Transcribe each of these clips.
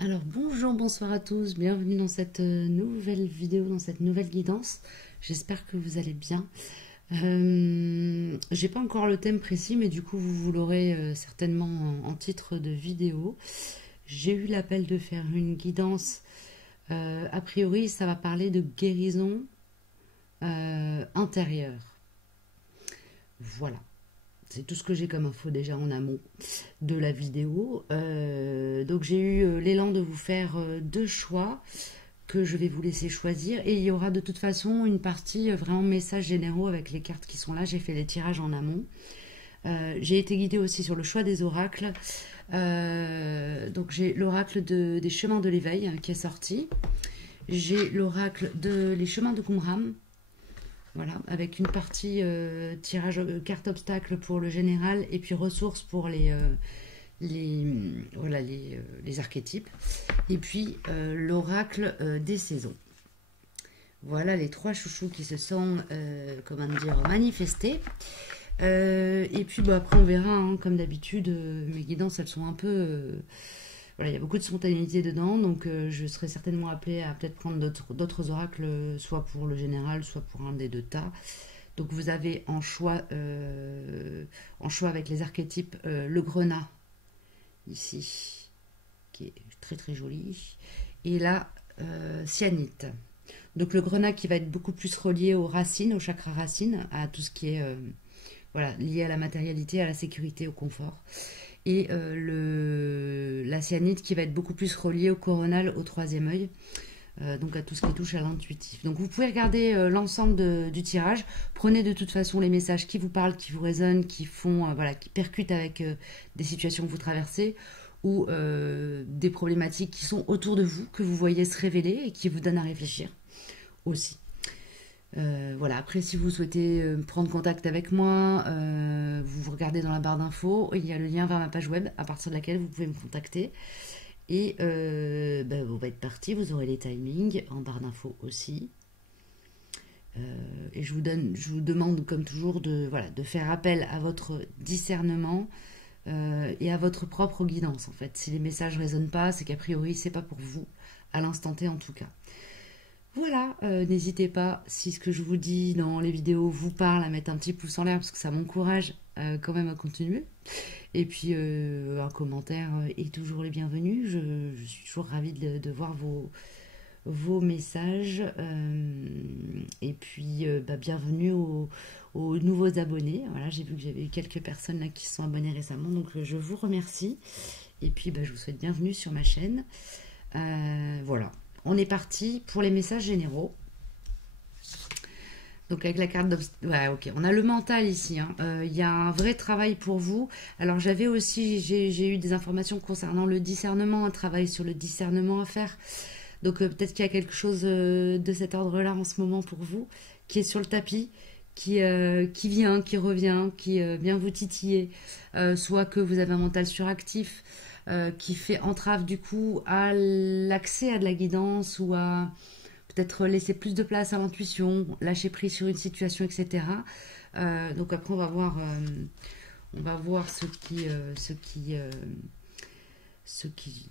Alors bonjour, bonsoir à tous, bienvenue dans cette nouvelle vidéo, dans cette nouvelle guidance. J'espère que vous allez bien. J'ai pas encore le thème précis, mais du coup vous l'aurez certainement en titre de vidéo. J'ai eu l'appel de faire une guidance. A priori, ça va parler de guérison intérieure. Voilà. C'est tout ce que j'ai comme info déjà en amont de la vidéo. Donc j'ai eu l'élan de vous faire deux choix que je vais vous laisser choisir. Et il y aura de toute façon une partie vraiment messages généraux avec les cartes qui sont là. J'ai fait les tirages en amont. J'ai été guidée aussi sur le choix des oracles. Donc j'ai l'oracle des chemins de l'éveil qui est sorti. J'ai l'oracle les chemins de Qumran. Voilà, avec une partie tirage carte obstacle pour le général et puis ressources pour voilà, les archétypes. Et puis l'oracle des saisons. Voilà les trois chouchous qui se sont, comment dire, manifestés. Et puis bah, après on verra, hein, comme d'habitude, mes guidances elles sont un peu... voilà, il y a beaucoup de spontanéité dedans, donc je serai certainement appelée à peut-être prendre d'autres oracles, soit pour le général, soit pour un des deux tas. Donc vous avez en choix avec les archétypes le grenat, ici, qui est très très joli, et la cyanite. Donc le grenat qui va être beaucoup plus relié aux racines, au chakra racine, à tout ce qui est voilà, lié à la matérialité, à la sécurité, au confort. Et la cyanite qui va être beaucoup plus reliée au coronal, au troisième œil, donc à tout ce qui touche à l'intuitif. Donc vous pouvez regarder l'ensemble du tirage. Prenez de toute façon les messages qui vous parlent, qui vous résonnent, qui font, voilà, qui percutent avec des situations que vous traversez ou des problématiques qui sont autour de vous, que vous voyez se révéler et qui vous donnent à réfléchir aussi. Voilà, après si vous souhaitez prendre contact avec moi, vous regardez dans la barre d'infos, il y a le lien vers ma page web à partir de laquelle vous pouvez me contacter. Et vous va être parti, vous aurez les timings en barre d'infos aussi. Et je vous demande comme toujours voilà, de faire appel à votre discernement et à votre propre guidance en fait. Si les messages ne résonnent pas, c'est qu'a priori c'est pas pour vous, à l'instant T en tout cas. Voilà, n'hésitez pas, si ce que je vous dis dans les vidéos vous parle, à mettre un petit pouce en l'air parce que ça m'encourage quand même à continuer. Et puis un commentaire est toujours le bienvenu. Je suis toujours ravie de voir vos messages. Et puis bienvenue aux nouveaux abonnés. Voilà, j'ai vu que j'avais eu quelques personnes là qui se sont abonnées récemment, donc je vous remercie. Et puis je vous souhaite bienvenue sur ma chaîne. Voilà. On est parti pour les messages généraux. Donc avec la carte ouais, ok, on a le mental ici. Il y a un vrai travail pour vous. Alors j'avais aussi, j'ai eu des informations concernant le discernement, un travail sur le discernement à faire. Donc peut-être qu'il y a quelque chose de cet ordre-là en ce moment pour vous, qui est sur le tapis, qui vient, qui revient, qui vient vous titiller. Soit que vous avez un mental suractif, qui fait entrave du coup à l'accès à de la guidance ou à peut-être laisser plus de place à l'intuition, lâcher prise sur une situation, etc. Donc après on va voir ce qui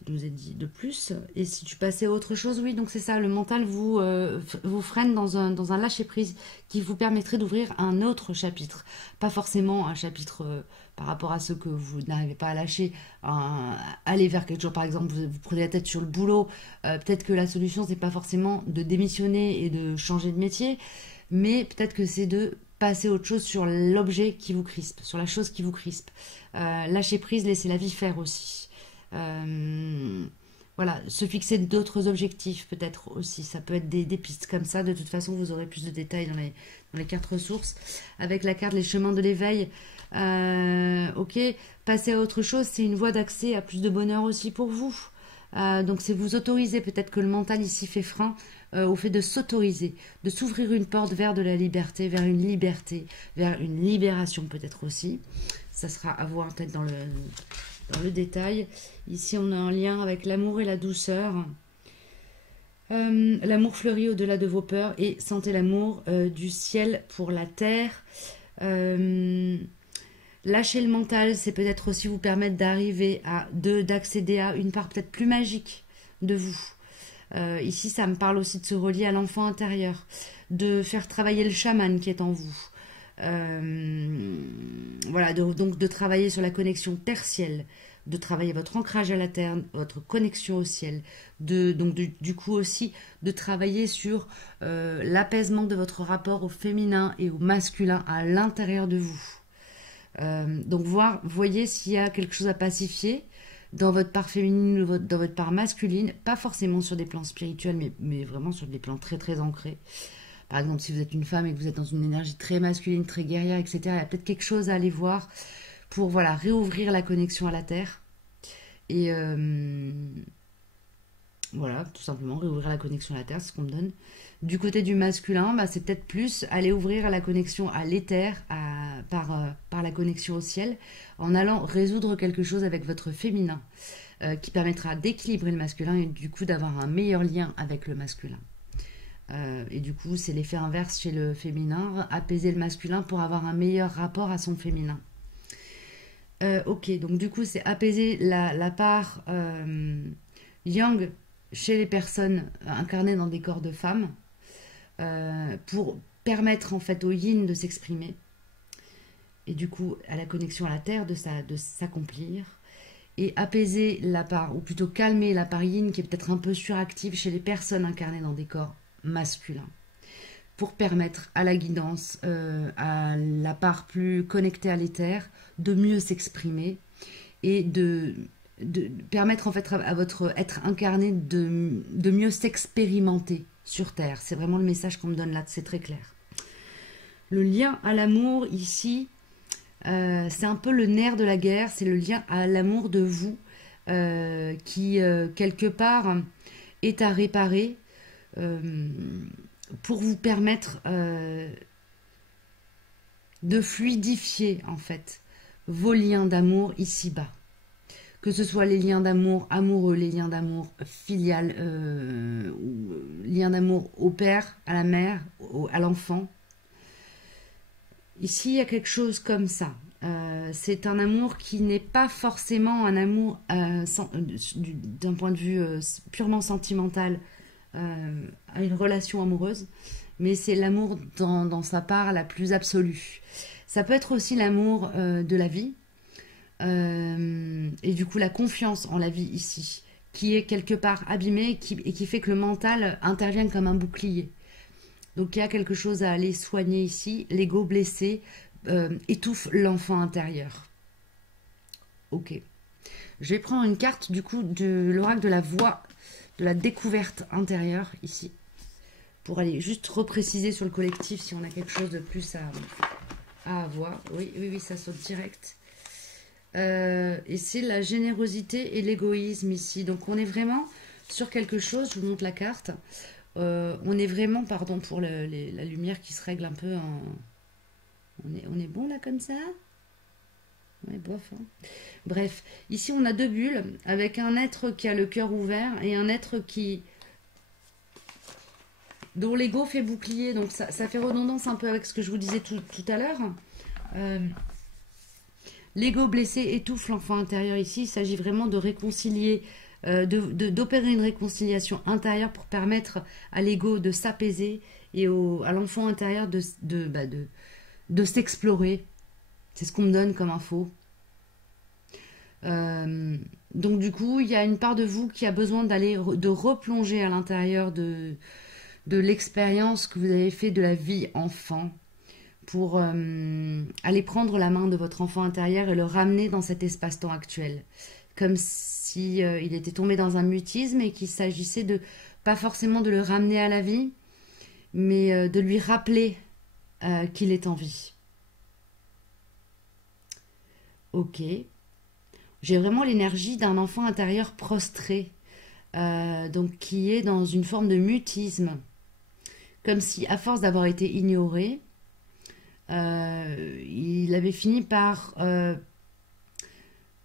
nous est dit de plus. Et si tu passais à autre chose, oui, donc c'est ça, le mental vous freine dans un lâcher-prise qui vous permettrait d'ouvrir un autre chapitre. Pas forcément un chapitre par rapport à ce que vous n'arrivez pas à lâcher, aller vers quelque chose, par exemple, vous prenez la tête sur le boulot, peut-être que la solution, c'est pas forcément de démissionner et de changer de métier, mais peut-être que c'est de passer autre chose sur l'objet qui vous crispe, sur la chose qui vous crispe. Lâcher prise, laisser la vie faire aussi. Voilà, se fixer d'autres objectifs peut-être aussi, ça peut être des pistes comme ça. De toute façon vous aurez plus de détails dans les cartes ressources avec la carte les chemins de l'éveil. Ok, passer à autre chose, c'est une voie d'accès à plus de bonheur aussi pour vous. Donc c'est vous autoriser, peut-être que le mental ici fait frein au fait de s'autoriser, de s'ouvrir une porte vers de la liberté, vers une libération peut-être aussi. Ça sera à voir peut-être dans le détail. Ici, on a un lien avec l'amour et la douceur. L'amour fleurit au-delà de vos peurs et sentez l'amour du ciel pour la terre. Lâcher le mental, c'est peut-être aussi vous permettre d'accéder à une part peut-être plus magique de vous. Ici, ça me parle aussi de se relier à l'enfant intérieur, de faire travailler le chaman qui est en vous. Voilà, donc de travailler sur la connexion terre-ciel, de travailler votre ancrage à la terre, votre connexion au ciel, du coup aussi de travailler sur l'apaisement de votre rapport au féminin et au masculin à l'intérieur de vous. Donc voyez s'il y a quelque chose à pacifier dans votre part féminine ou dans votre part masculine, pas forcément sur des plans spirituels, mais vraiment sur des plans très très ancrés. Par exemple, si vous êtes une femme et que vous êtes dans une énergie très masculine, très guerrière, etc., il y a peut-être quelque chose à aller voir pour voilà, réouvrir la connexion à la terre. Et voilà, tout simplement, réouvrir la connexion à la terre, c'est ce qu'on me donne. Du côté du masculin, bah, c'est peut-être plus aller ouvrir la connexion à l'éther, par la connexion au ciel, en allant résoudre quelque chose avec votre féminin, qui permettra d'équilibrer le masculin et du coup d'avoir un meilleur lien avec le masculin. Et du coup, c'est l'effet inverse chez le féminin, apaiser le masculin pour avoir un meilleur rapport à son féminin. Ok, donc du coup, c'est apaiser la part yang chez les personnes incarnées dans des corps de femmes, pour permettre en fait au yin de s'exprimer et du coup à la connexion à la terre de s'accomplir, et apaiser la part, ou plutôt calmer la part yin qui est peut-être un peu suractive chez les personnes incarnées dans des corps masculins, pour permettre à la guidance, à la part plus connectée à l'éther de mieux s'exprimer et de permettre en fait à votre être incarné de mieux s'expérimenter sur Terre. C'est vraiment le message qu'on me donne là, c'est très clair. Le lien à l'amour ici, c'est un peu le nerf de la guerre, c'est le lien à l'amour de vous, qui quelque part est à réparer, pour vous permettre de fluidifier en fait vos liens d'amour ici-bas. Que ce soit les liens d'amour amoureux, les liens d'amour filial, liens d'amour au père, à la mère, à l'enfant. Ici, il y a quelque chose comme ça. C'est un amour qui n'est pas forcément un amour d'un point de vue purement sentimental, à une relation amoureuse, mais c'est l'amour dans sa part la plus absolue. Ça peut être aussi l'amour de la vie, et du coup la confiance en la vie ici, qui est quelque part abîmée et qui fait que le mental intervient comme un bouclier. Donc il y a quelque chose à aller soigner ici. L'ego blessé étouffe l'enfant intérieur. Ok. Je vais prendre une carte du coup de l'oracle de la voix, de la découverte intérieure ici, pour aller juste repréciser sur le collectif si on a quelque chose de plus à avoir. Oui, ça saute direct. Et c'est la générosité et l'égoïsme ici. Donc on est vraiment sur quelque chose, je vous montre la carte. On est vraiment, pardon pour la lumière qui se règle un peu en... On est bon là comme ça? Ouais, bof. Hein. Bref, ici on a deux bulles avec un être qui a le cœur ouvert et un être dont l'ego fait bouclier. Donc ça fait redondance un peu avec ce que je vous disais tout à l'heure. L'ego blessé étouffe l'enfant intérieur ici. Il s'agit vraiment de réconcilier, d'opérer une réconciliation intérieure pour permettre à l'ego de s'apaiser et à l'enfant intérieur de s'explorer. C'est ce qu'on me donne comme info. Donc du coup, il y a une part de vous qui a besoin de replonger à l'intérieur de l'expérience que vous avez fait de la vie enfant, pour aller prendre la main de votre enfant intérieur et le ramener dans cet espace-temps actuel. Comme si il était tombé dans un mutisme et qu'il s'agissait pas forcément de le ramener à la vie, mais de lui rappeler qu'il est en vie. Ok. J'ai vraiment l'énergie d'un enfant intérieur prostré, donc qui est dans une forme de mutisme. Comme si, à force d'avoir été ignoré, il avait fini par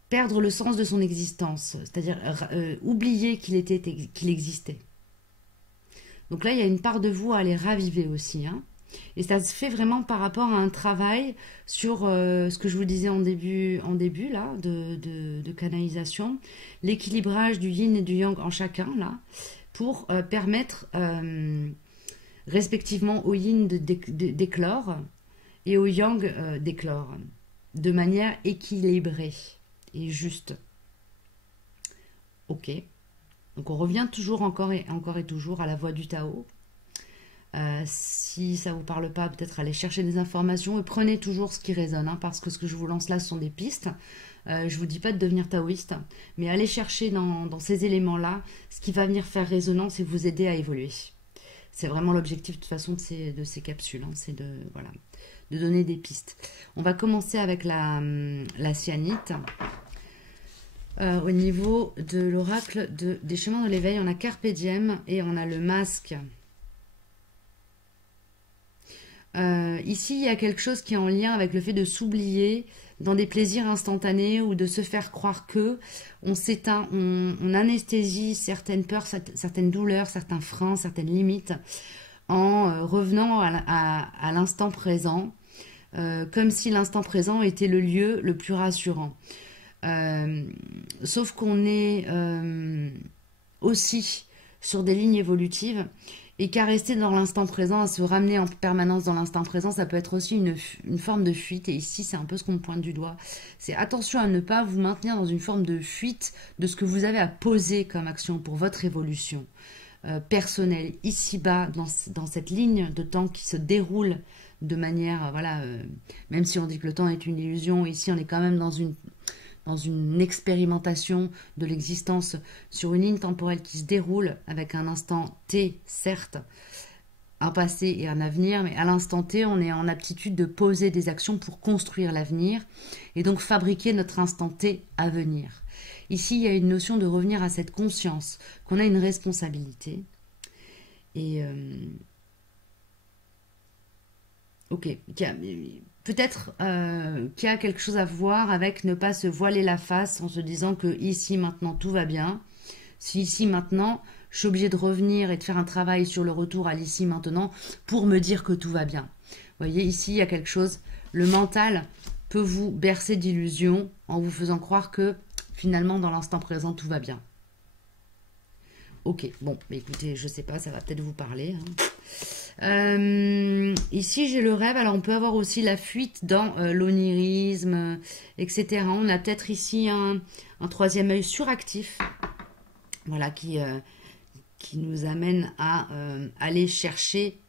perdre le sens de son existence, c'est-à-dire oublier qu'il existait. Donc là, il y a une part de vous à aller raviver aussi, hein. Et ça se fait vraiment par rapport à un travail sur ce que je vous disais en début là, de canalisation, l'équilibrage du yin et du yang en chacun, là, pour permettre respectivement au yin d'éclore et au yang d'éclore de manière équilibrée et juste. Ok. Donc on revient toujours encore et toujours à la voie du Tao. Si ça vous parle pas, peut-être allez chercher des informations et prenez toujours ce qui résonne, hein, parce que ce que je vous lance là, ce sont des pistes. Je vous dis pas de devenir taoïste, mais allez chercher dans ces éléments-là ce qui va venir faire résonance et vous aider à évoluer. C'est vraiment l'objectif de toute façon de ces capsules, hein, c'est de donner des pistes. On va commencer avec la cyanite. Au niveau de l'oracle des chemins de l'éveil, on a Carpe Diem et on a le masque. Ici, il y a quelque chose qui est en lien avec le fait de s'oublier dans des plaisirs instantanés ou de se faire croire que on s'éteint, on anesthésie certaines peurs, certaines douleurs, certains freins, certaines limites en revenant à l'instant présent, comme si l'instant présent était le lieu le plus rassurant. Sauf qu'on est aussi sur des lignes évolutives et qu'à rester dans l'instant présent, à se ramener en permanence dans l'instant présent, ça peut être aussi une forme de fuite. Et ici, c'est un peu ce qu'on me pointe du doigt. C'est attention à ne pas vous maintenir dans une forme de fuite de ce que vous avez à poser comme action pour votre évolution personnelle, ici-bas, dans cette ligne de temps qui se déroule de manière, même si on dit que le temps est une illusion, ici on est quand même dans une expérimentation de l'existence sur une ligne temporelle qui se déroule avec un instant T, certes, un passé et un avenir, mais à l'instant T, on est en aptitude de poser des actions pour construire l'avenir et donc fabriquer notre instant T à venir. Ici, il y a une notion de revenir à cette conscience, qu'on a une responsabilité. Et ok, peut-être qu'il y a quelque chose à voir avec ne pas se voiler la face en se disant que ici, maintenant, tout va bien. Si ici, maintenant, je suis obligée de revenir et de faire un travail sur le retour à l'ici, maintenant, pour me dire que tout va bien. Vous voyez, ici, il y a quelque chose. Le mental peut vous bercer d'illusions en vous faisant croire que, finalement, dans l'instant présent, tout va bien. Ok, bon, écoutez, je sais pas, ça va peut-être vous parler, hein. Ici, j'ai le rêve. Alors, on peut avoir aussi la fuite dans l'onirisme, etc. On a peut-être ici un troisième œil suractif, voilà, qui nous amène à aller chercher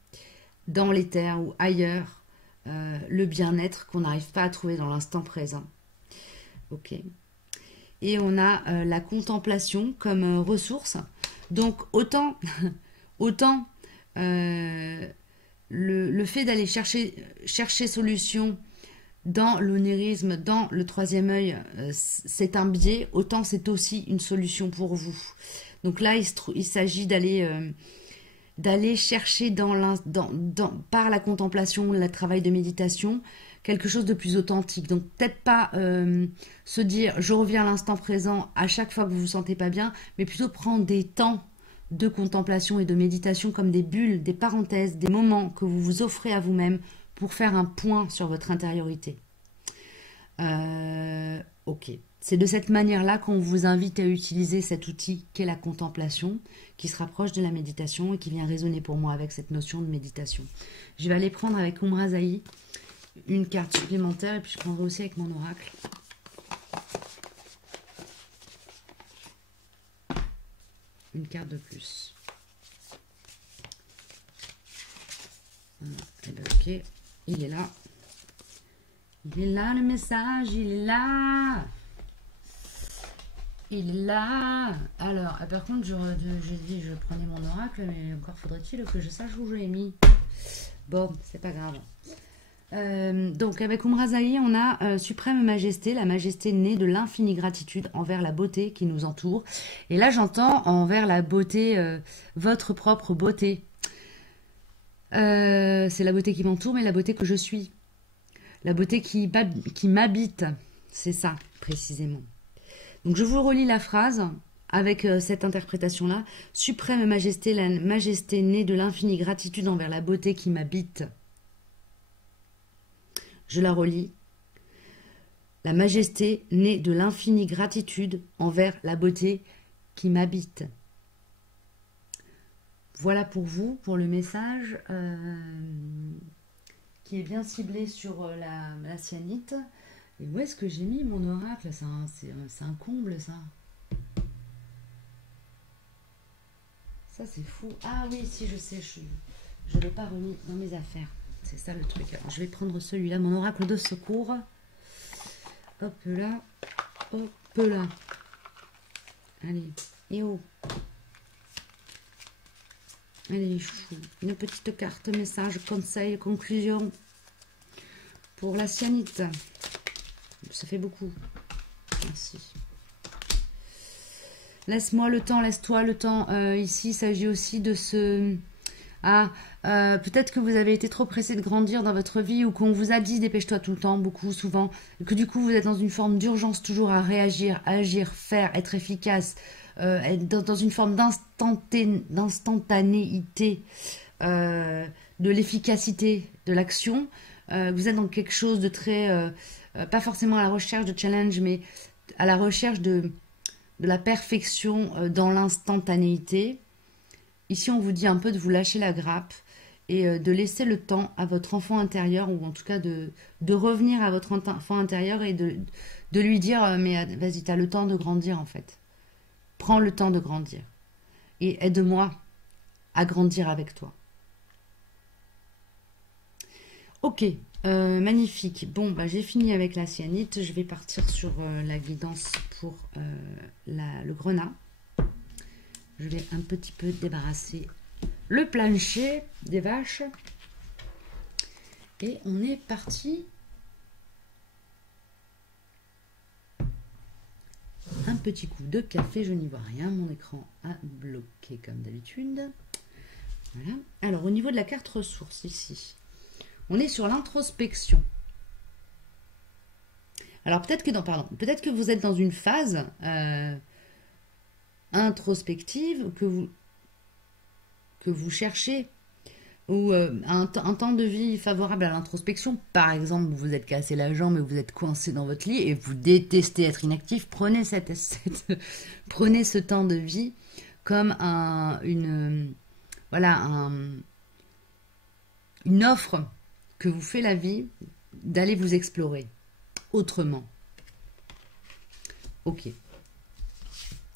dans l'éther ou ailleurs le bien-être qu'on n'arrive pas à trouver dans l'instant présent. Ok. Et on a la contemplation comme ressource. Donc, autant le fait d'aller chercher solution dans l'onirisme, dans le troisième œil, c'est un biais, autant c'est aussi une solution pour vous. Donc là, il s'agit d'aller chercher par la contemplation, le travail de méditation, quelque chose de plus authentique. Donc peut-être pas se dire je reviens à l'instant présent à chaque fois que vous vous sentez pas bien, mais plutôt prendre des temps de contemplation et de méditation comme des bulles, des parenthèses, des moments que vous vous offrez à vous-même pour faire un point sur votre intériorité. Ok. C'est de cette manière-là qu'on vous invite à utiliser cet outil qu'est la contemplation, qui se rapproche de la méditation et qui vient résonner pour moi avec cette notion de méditation. Je vais aller prendre avec Umrazaï une carte supplémentaire et puis je prendrai aussi avec mon oracle. Une carte de plus. Ok, il est là. Il est là le message, il est là. Il est là. Alors, par contre, j'ai dit je prenais mon oracle, mais encore faudrait-il que je sache où je l'ai mis. Bon, c'est pas grave. Donc, avec Umrazaï, on a Suprême Majesté, la majesté née de l'infinie gratitude envers la beauté qui nous entoure. Et là, j'entends envers la beauté, votre propre beauté. C'est la beauté qui m'entoure, mais la beauté que je suis. La beauté qui m'habite. C'est ça, précisément. Donc, je vous relis la phrase avec cette interprétation-là. Suprême Majesté, la majesté née de l'infinie gratitude envers la beauté qui m'habite. Je la relis. La majesté naît de l'infinie gratitude envers la beauté qui m'habite. Voilà pour vous, pour le message qui est bien ciblé sur la cyanite. Et où est-ce que j'ai mis mon oracle? C'est un comble, ça. Ça, c'est fou. Ah oui, si, je sais, je ne l'ai pas remis dans mes affaires. C'est ça le truc. Alors, je vais prendre celui-là, mon oracle de secours. Hop là, hop là. Allez, et oh. Allez, chou. Une petite carte, message, conseil, conclusion pour la cyanite. Ça fait beaucoup. Merci. Laisse-moi le temps, laisse-toi le temps. Ici, il s'agit aussi de ce... peut-être que vous avez été trop pressé de grandir dans votre vie ou qu'on vous a dit dépêche-toi tout le temps, beaucoup, souvent, et que du coup vous êtes dans une forme d'urgence toujours à réagir, agir, faire, être efficace, être dans une forme d'instantanéité, de l'efficacité de l'action. Vous êtes dans quelque chose de très... pas forcément à la recherche de challenge, mais à la recherche de la perfection dans l'instantanéité. Ici, on vous dit un peu de vous lâcher la grappe et de laisser le temps à votre enfant intérieur, ou en tout cas de revenir à votre enfant intérieur et de lui dire mais vas-y, tu as le temps de grandir en fait. Prends le temps de grandir et aide-moi à grandir avec toi. Ok, magnifique. Bon, bah, j'ai fini avec la cyanite. Je vais partir sur la guidance pour le grenat. Je vais un petit peu débarrasser le plancher des vaches. Et on est parti. Un petit coup de café, je n'y vois rien. Mon écran a bloqué comme d'habitude. Voilà. Alors, au niveau de la carte ressources, ici, on est sur l'introspection. Alors, peut-être que vous êtes dans une phase introspective que vous cherchez, ou un temps de vie favorable à l'introspection. Par exemple, vous vous êtes cassé la jambe et vous êtes coincé dans votre lit et vous détestez être inactif. Prenez prenez ce temps de vie comme une offre que vous fait la vie d'aller vous explorer autrement. Ok.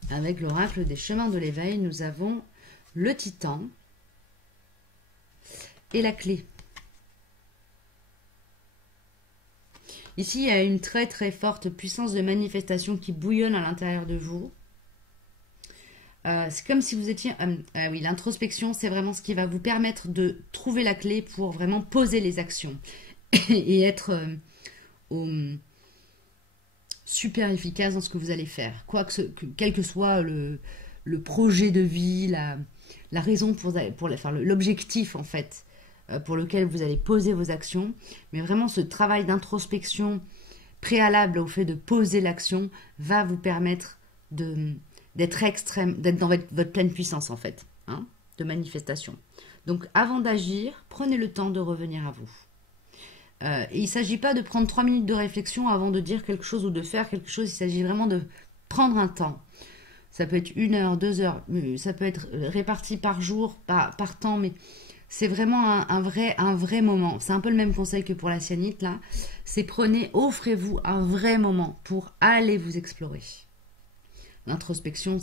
Avec l'oracle des chemins de l'éveil, nous avons le titan et la clé. Ici, il y a une très très forte puissance de manifestation qui bouillonne à l'intérieur de vous. C'est comme si vous étiez... oui, l'introspection, c'est vraiment ce qui va vous permettre de trouver la clé pour vraiment poser les actions et être super efficace dans ce que vous allez faire. Quel que soit le projet de vie, la raison l'objectif en fait, pour lequel vous allez poser vos actions. Mais vraiment, ce travail d'introspection préalable au fait de poser l'action va vous permettre d'être dans votre pleine puissance en fait, hein, de manifestation. Donc avant d'agir, prenez le temps de revenir à vous. Et il ne s'agit pas de prendre 3 minutes de réflexion avant de dire quelque chose ou de faire quelque chose, il s'agit vraiment de prendre un temps. Ça peut être 1 heure, 2 heures, ça peut être réparti par jour, par temps, mais c'est vraiment un vrai moment. C'est un peu le même conseil que pour la cyanite là. C'est offrez-vous un vrai moment pour aller vous explorer. L'introspection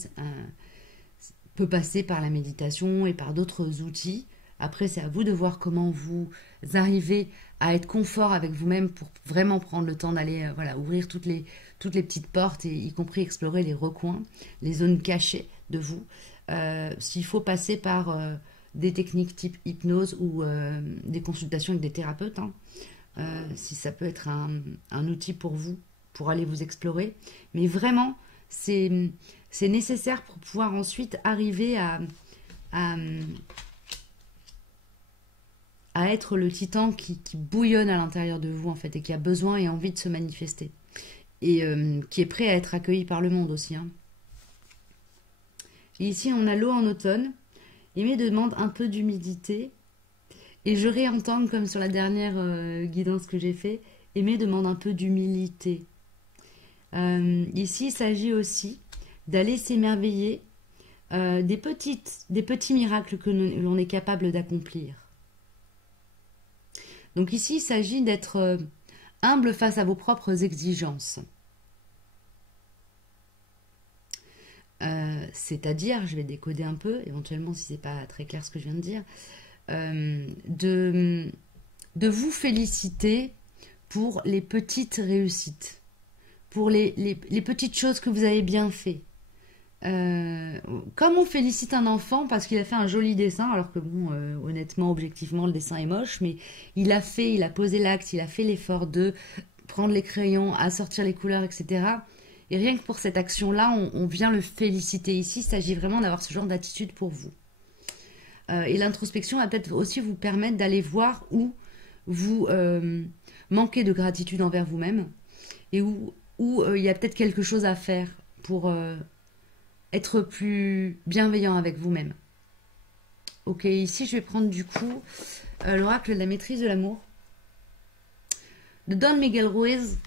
peut passer par la méditation et par d'autres outils. Après, c'est à vous de voir comment vous arrivez à être confort avec vous-même pour vraiment prendre le temps d'aller ouvrir toutes les petites portes, et y compris explorer les recoins, les zones cachées de vous. S'il faut passer par des techniques type hypnose ou des consultations avec des thérapeutes, hein, si ça peut être un outil pour vous, pour aller vous explorer. Mais vraiment, c'est nécessaire pour pouvoir ensuite arriver à être le titan qui bouillonne à l'intérieur de vous en fait, et qui a besoin et envie de se manifester, et qui est prêt à être accueilli par le monde aussi, hein. Et ici on a l'eau en automne, il me demande un peu d'humidité, et je réentends comme sur la dernière guidance que j'ai fait, Aimer demande un peu d'humilité. Ici, il s'agit aussi d'aller s'émerveiller des petits miracles que l'on est capable d'accomplir. Donc ici, il s'agit d'être humble face à vos propres exigences. C'est-à-dire, je vais décoder un peu, éventuellement si c'est pas très clair ce que je viens de dire, de vous féliciter pour les petites réussites, pour les petites choses que vous avez bien fait. Comme on félicite un enfant parce qu'il a fait un joli dessin, alors que bon, honnêtement, objectivement, le dessin est moche, mais il a posé l'acte, il a fait l'effort de prendre les crayons, à sortir les couleurs, etc. Et rien que pour cette action-là, on vient le féliciter. Ici, il s'agit vraiment d'avoir ce genre d'attitude pour vous. Et l'introspection va peut-être aussi vous permettre d'aller voir où vous manquez de gratitude envers vous-même et où il y a peut-être quelque chose à faire pour être plus bienveillant avec vous-même. Ok, ici je vais prendre du coup l'oracle de la maîtrise de l'amour de Don Miguel Ruiz.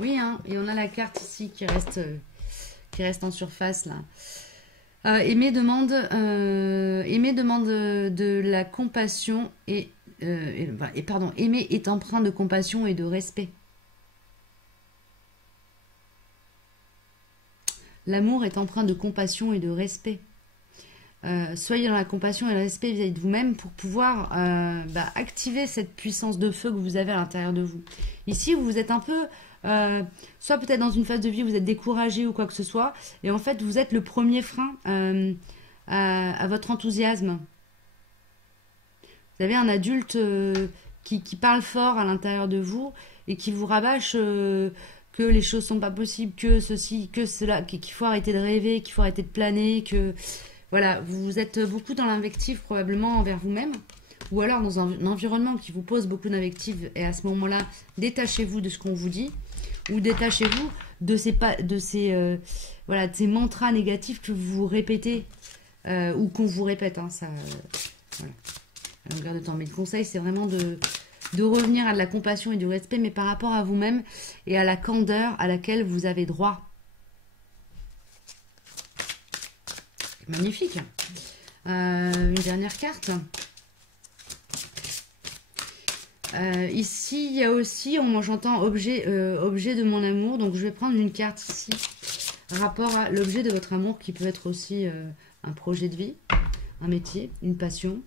Oui, hein, et on a la carte ici qui reste en surface là. Aimer demande de la compassion pardon, aimer est empreint de compassion et de respect. L'amour est empreint de compassion et de respect. Soyez dans la compassion et le respect vis-à-vis de vous-même pour pouvoir activer cette puissance de feu que vous avez à l'intérieur de vous. Ici, vous êtes un peu, soit peut-être dans une phase de vie où vous êtes découragé ou quoi que ce soit, et en fait, vous êtes le premier frein à votre enthousiasme. Vous avez un adulte qui parle fort à l'intérieur de vous et qui vous rabâche que les choses sont pas possibles, que ceci, que cela, qu'il faut arrêter de rêver, qu'il faut arrêter de planer, que voilà, vous êtes beaucoup dans l'invective probablement envers vous-même, ou alors dans un environnement qui vous pose beaucoup d'invectives, et à ce moment-là, détachez-vous de ce qu'on vous dit, ou détachez-vous de ces mantras négatifs que vous répétez, ou qu'on vous répète, hein, ça, voilà, à longueur de temps. Mais le conseil, c'est vraiment de revenir à de la compassion et du respect, mais par rapport à vous-même et à la candeur à laquelle vous avez droit. Magnifique. Une dernière carte. Ici, il y a aussi, j'entends objet de mon amour, donc je vais prendre une carte ici, rapport à l'objet de votre amour, qui peut être aussi un projet de vie, un métier, une passion,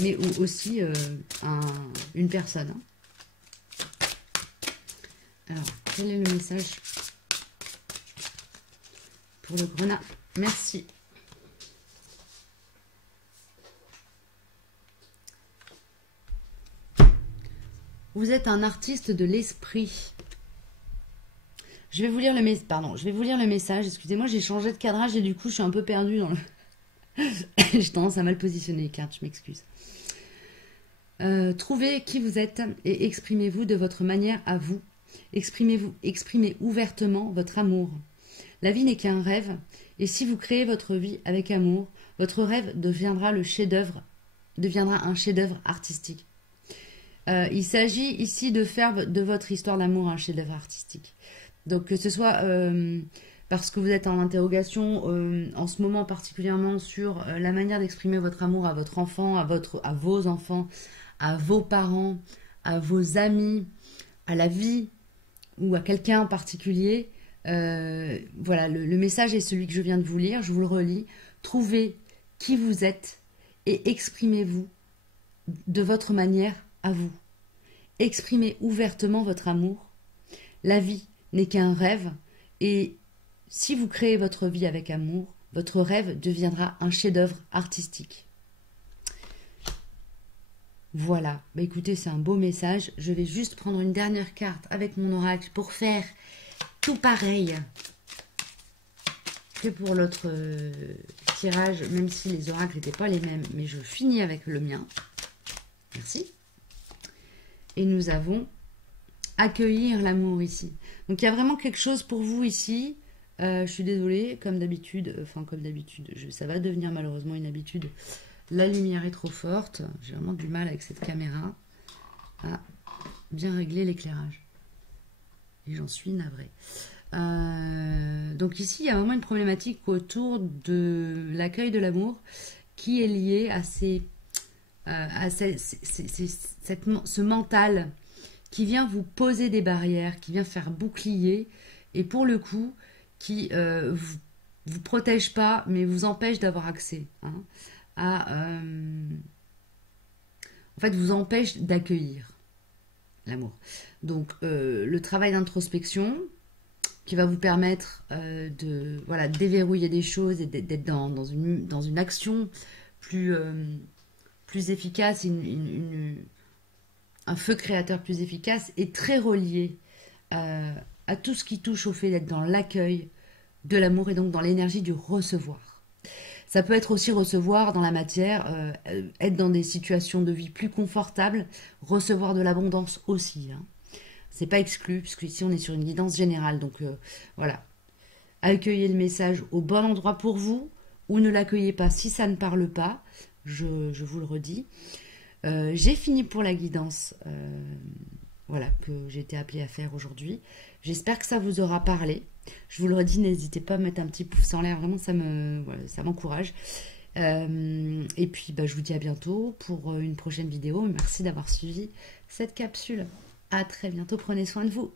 mais aussi une personne. Alors, quel est le message pour le grenat? Merci. Vous êtes un artiste de l'esprit. Je vais vous lire le message. Excusez-moi, j'ai changé de cadrage et du coup, je suis un peu perdue dans le... J'ai tendance à mal positionner les cartes, je m'excuse. Trouvez qui vous êtes et exprimez-vous de votre manière à vous. Exprimez ouvertement votre amour. La vie n'est qu'un rêve, et si vous créez votre vie avec amour, votre rêve deviendra un chef-d'œuvre artistique. Il s'agit ici de faire de votre histoire d'amour un chef-d'œuvre artistique. Donc que ce soit parce que vous êtes en interrogation en ce moment particulièrement sur la manière d'exprimer votre amour à votre enfant, à vos enfants, à vos parents, à vos amis, à la vie ou à quelqu'un en particulier. Voilà, le message est celui que je viens de vous lire, je vous le relis. Trouvez qui vous êtes et exprimez-vous de votre manière à vous. Exprimez ouvertement votre amour. La vie n'est qu'un rêve et si vous créez votre vie avec amour, votre rêve deviendra un chef-d'œuvre artistique. Voilà, bah écoutez, c'est un beau message. Je vais juste prendre une dernière carte avec mon oracle pour faire tout pareil que pour l'autre tirage, même si les oracles n'étaient pas les mêmes, mais je finis avec le mien. Merci. Et nous avons accueillir l'amour ici. Donc il y a vraiment quelque chose pour vous ici. Je suis désolée, comme d'habitude, ça va devenir malheureusement une habitude. La lumière est trop forte. J'ai vraiment du mal avec cette caméra à bien régler l'éclairage. Et j'en suis navrée. Donc ici, il y a vraiment une problématique autour de l'accueil de l'amour qui est liée à, ce mental qui vient vous poser des barrières, qui vient faire bouclier, et pour le coup, qui vous protège pas, mais vous empêche d'avoir accès, hein, en fait, vous empêche d'accueillir l'amour. Donc, le travail d'introspection qui va vous permettre de voilà, déverrouiller des choses et d'être dans une action plus, plus efficace, un feu créateur plus efficace est très relié à tout ce qui touche au fait d'être dans l'accueil de l'amour et donc dans l'énergie du recevoir. Ça peut être aussi recevoir dans la matière, être dans des situations de vie plus confortables, recevoir de l'abondance aussi. Hein. C'est pas exclu, puisque ici on est sur une guidance générale. Donc voilà, accueillez le message au bon endroit pour vous, ou ne l'accueillez pas si ça ne parle pas, je vous le redis. J'ai fini pour la guidance voilà, que j'ai été appelée à faire aujourd'hui. J'espère que ça vous aura parlé. Je vous le redis, n'hésitez pas à mettre un petit pouce en l'air, vraiment ça m'encourage. Et puis je vous dis à bientôt pour une prochaine vidéo. Merci d'avoir suivi cette capsule. À très bientôt, prenez soin de vous.